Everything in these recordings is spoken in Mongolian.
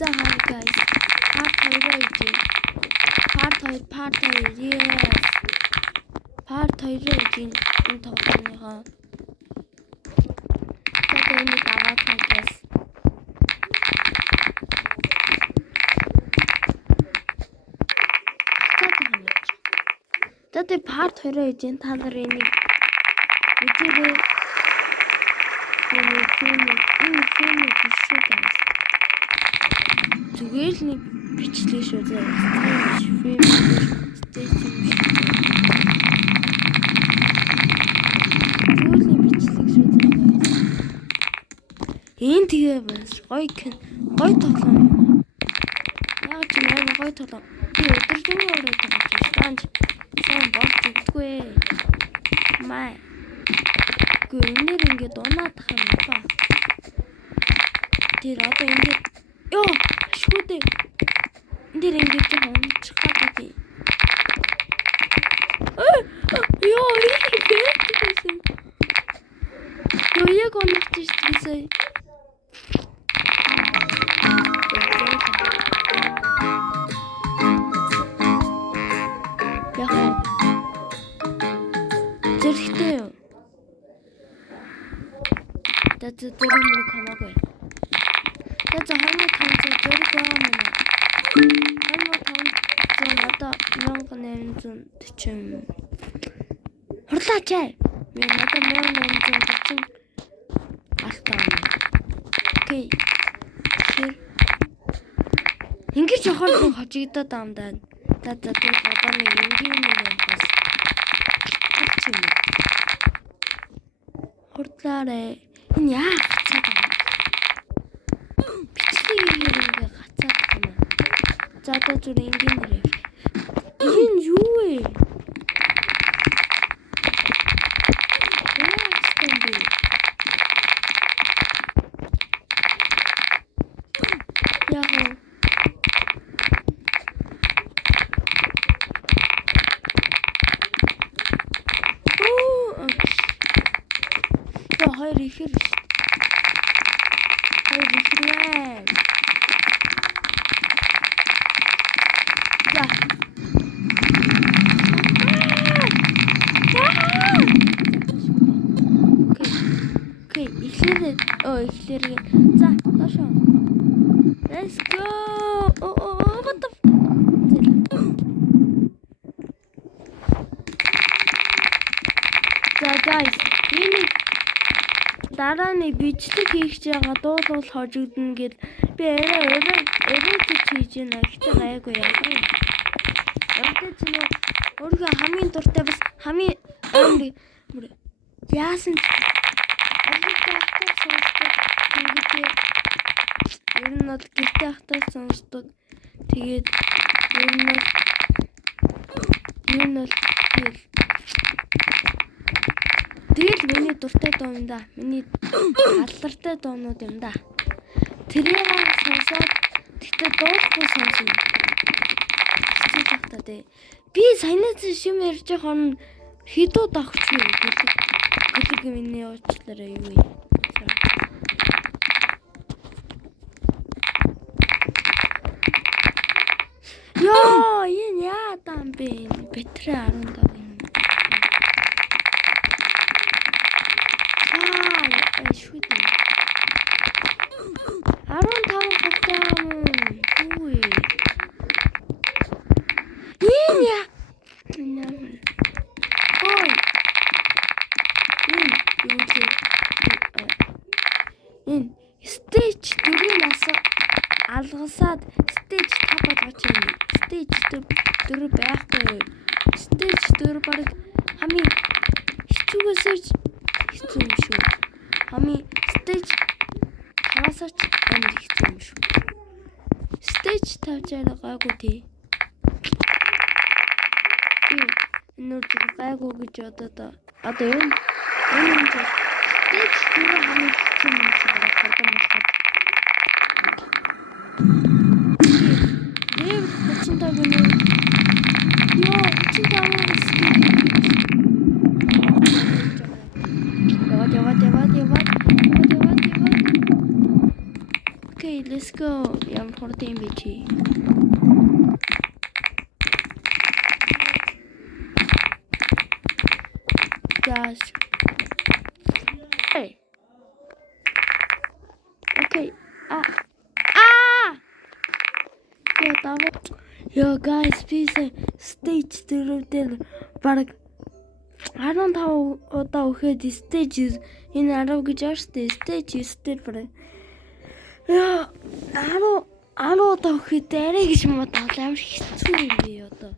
За хаа guys. Part 2-оо ижээ. Part 2 yes. Part 2-оо ижээ энэ тоглоомынхаа. За энэ аваад guys. За part 2-оо ижээ та нар энийг үзээрэй. Энэ фильм биш шүү guys. Зүгээр л нэг бичлэг шүү зэ. Фильм стэйшн биш. Зүгээр л бичлэг шүү зэ. Энд тэгээ бас гоё тоглоом. Яг ч нэг гоё тоглоом. Би өдөржингөө өөрөө тоглож байна. Сайн болж өгдөггүй. Маа. Гүнээр ингээд унаад хам ба. Тэр одоо ингээд ёо шүүдээ. Эндэр ингээд жоо унчих гадаг. Ёо ийгээс. Ёо яг унахчих тийсээ. Яа. Зэрэгтэй юу? That's the room хамаагүй. That's a 1500 зэрэг байгаа мөн. 1500 одоо 1840. Хурлаач ээ. Би надад 1840 алтаа. Окей. Тэр ингэж явахаар хожигдоод таамдаа. За тэр гадааны энгийн нэг бас. Хурлаарэ. Энэ яа гацаад байна. Бичлэг ингээ гацаад байна. За одоо зүр энгийн нэрээ. Энэ юу вэ? Рефер. Рефер. Да. Окей, ихлээр. За, дошоо. Let's go. What the За guys, энэ дараа нь бичлэг хийх чагаа дуулуул хожигдно гэд би өөрөө хийж байна. Ихтэй гайгүй яа. Өөртөө ч нөө өөрөө хамгийн дуртай бас хамгийн яасан ч алгадтай сонсдог. Ер нь бол гэртээ ахтай сонсдог. Тэгээд ер нь бол тэгэл миний дуртай дуу юм да. Миний алдартай дуунууд юм да. Тэрийг сонсоод тэгтээ дуулахгүй сонсно. Хэцүү дээ. Би саянаас шим ярьж байгаа хидууд авах ч юм. Гөлөг миний уучлаарай юу вэ? Ёо, энэ яа дам бэ? Бэтрэ 15. Шүдээ. 15 хатам. Үгүй. Энэ ой. Энэ stage 4-аас алгасаад stage 5 болгож байна. Stage 4 байхгүй. Stage 4 баг хамгийн хэцүүгээс хэцүү юм шүү. Хамгийн stage 5-аас ч амар хэцүү юм шүү. Stage 5 гайгүй тий. Энэ гайгүй гэж одоо юм. Энэ stage 4 хамгийн хэцүү юм шиг байна. Дэв 35 гэнэ. Яа, 35 Яваад. Okay, let's go. Ямар хурд юм бэ чи? Guys. Hey. Okay. Yo guys, please stage дээр баг 15 удаа өгөөд stage энэ 10 гэж ааштай stage дээр баг. Яа 10 удаа өгөөд арай гэж бодвол амар хэцүү юм бэ одоо.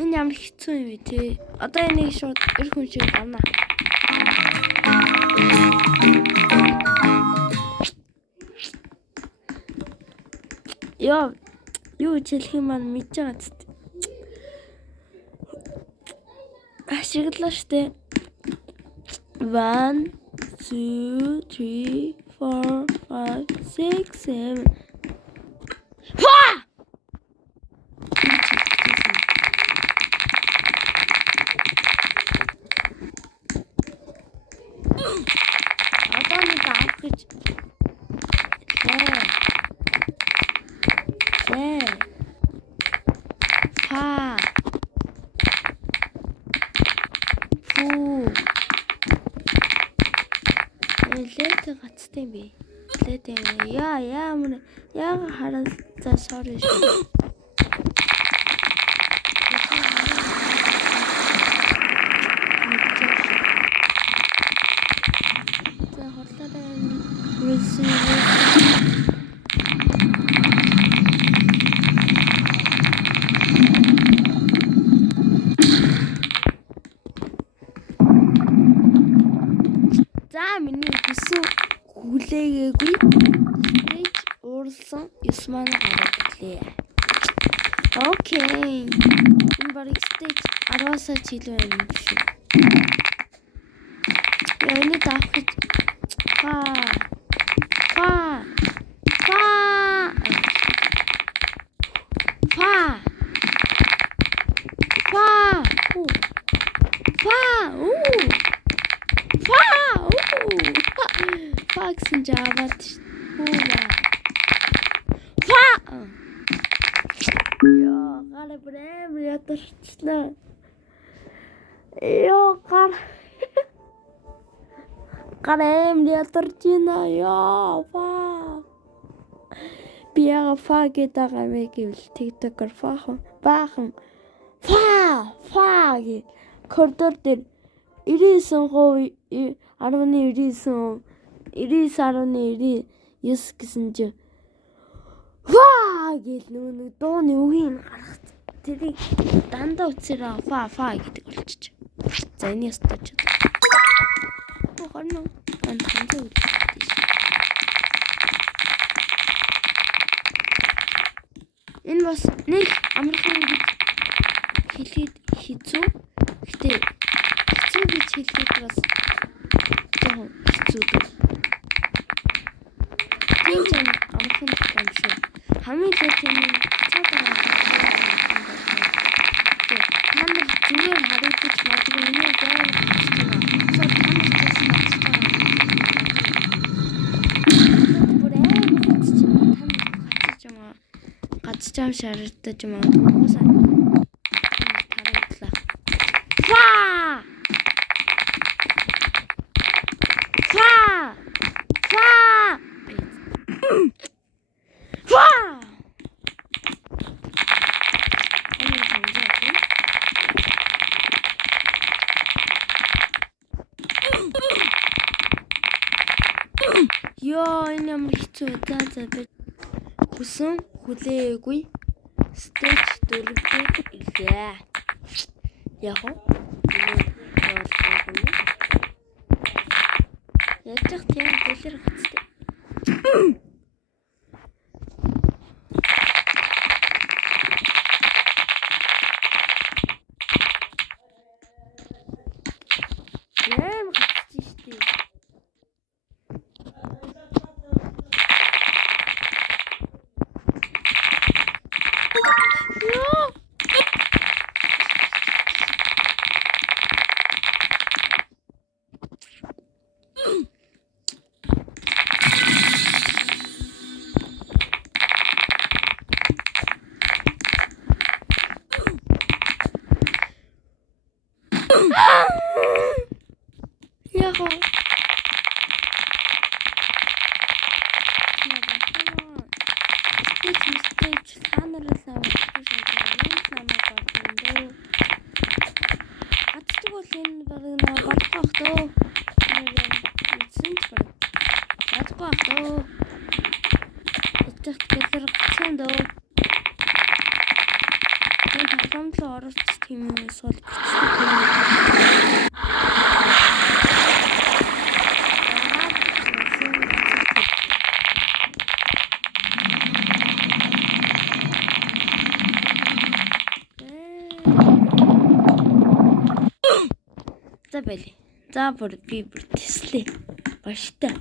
Энэ ямар хэцүү юм бэ те. Одоо энийг шууд эр хүн шиг гарна. Яа юу хэлэх юм маань мэдж байгаа ч. Ашиглаа штэ. 1 2 3 4 5 6 7. Одоо нэг авах гэж. Лэт гацтай юм би. Лэт яа хараад за sorry шүү. За хорлоо миний хүссэн хүлээгээгүй stage уурсан 9 манай гараад ирлээ. Окей. Энэ барыг stage 10-аас илүү юм шүү. Яа энэ таах гэж Факсын жаваад Яа, гал брэм ятарчлаа. Яа, гарэм ятарчина яа. Биага гэдэг юм гэвэл TikTok-оор баахан гэ коридор дээр 99% 19.9 99.99 гэсэн чи гэл нэг дууны үгийг гаргах тэрийг дандаа үцээрээ гэдэг болчих. За энэ ястаж. Хонно анхандаа үлдээш. Энэ бас нэг амархан гэж хэлээд хэцүү. Гэтэ хэцүү гэж хэлээд бас жоохон хэцүү дээ. Тийм ч амархан юм шүү. Хамгийн лээд юм цаад байгаа. Тамир зүгээр харагдаж магадгүй миний гайвал гацчихна. Гацчаам шаардаж магадгүй уусаа. Ёо энэ ямар хэцүү за хүсэн хүлээгүй stage 4-т ирлээ. Яг уу яаж тийм дэлгэр хацтай. Яам хацчих штий. Stage санаараа бол энэ баг болохох дөө. Чадахгүй ах дөө. Эцэг гэлэр гацсан дөө. Энэ тоглоомлоо оролцох тийм юм эсвэл за бүр би бүр тэслээ. Баштай.